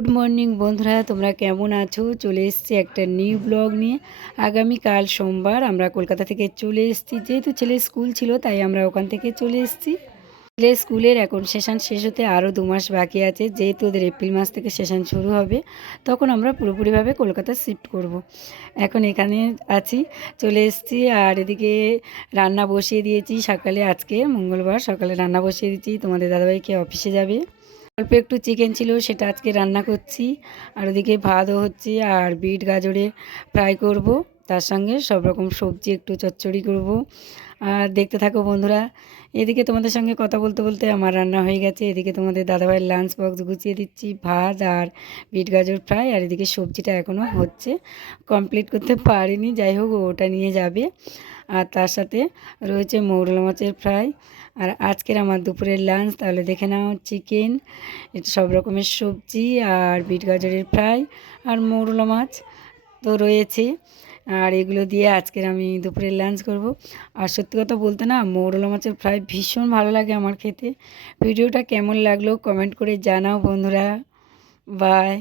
Good morning বন্ধুরা, তোমরা কেমন আছো? চলে এসেছি একটা নিউ ব্লগ নিয়ে। আগামীকাল সোমবার আমরা কলকাতা থেকে চলে এসেছি। যেহেতু ছেলের স্কুল ছিল তাই আমরা ওখান থেকে চলে এসেছি। ছেলের স্কুলের এখন সেশন শেষ হতে আরও 2 মাস বাকি আছে। যেহেতু ওদের এপ্রিল মাস থেকে সেশন শুরু হবে, তখন আমরা পুরোপুরিভাবে কলকাতা শিফট করব। এখন এখানে আছি, চলে এসেছি। আর এদিকে রান্না বসিয়ে দিয়েছি সকালে। আজকে মঙ্গলবার, সকালে রান্না বসিয়ে দিয়েছি। তোমাদের দাদাভাইকে অফিসে যাবে। অল্প একটু চিকেন ছিল, সেটা আজকে রান্না করছি। আর ওদিকে ভাতও হচ্ছে, আর বিট গাজরে ফ্রাই করব, তার সঙ্গে সব রকম সবজি একটু চচ্চড়ি করব। আর দেখতে থাকো বন্ধুরা। এদিকে তোমাদের সঙ্গে কথা বলতে বলতে আমার রান্না হয়ে গেছে। এদিকে তোমাদের দাদাভাইয়ের লাঞ্চ বক্স গুছিয়ে দিচ্ছি, ভাত আর বিট গাজর ফ্রাই। আর এদিকে সবজিটা এখনও হচ্ছে, কমপ্লিট করতে পারিনি। যাই হোক, ওটা নিয়ে যাবে। আর তার সাথে রয়েছে মৌরলা মাছের ফ্রাই। আর আজকের আমার দুপুরের লাঞ্চ তাহলে দেখে নাও, চিকেন, এটা সব রকমের সবজি আর বিট গাজরের ফ্রাই আর মৌরলা মাছ তো রয়েছে। আর এগুলো দিয়ে আজকের আমি দুপুরের লাঞ্চ করব। আর সত্যি কথা বলতে না, মৌরলা মাছের ফ্রাই ভীষণ ভালো লাগে আমার খেতে। ভিডিওটা কেমন লাগলো কমেন্ট করে জানাও বন্ধুরা। বাই।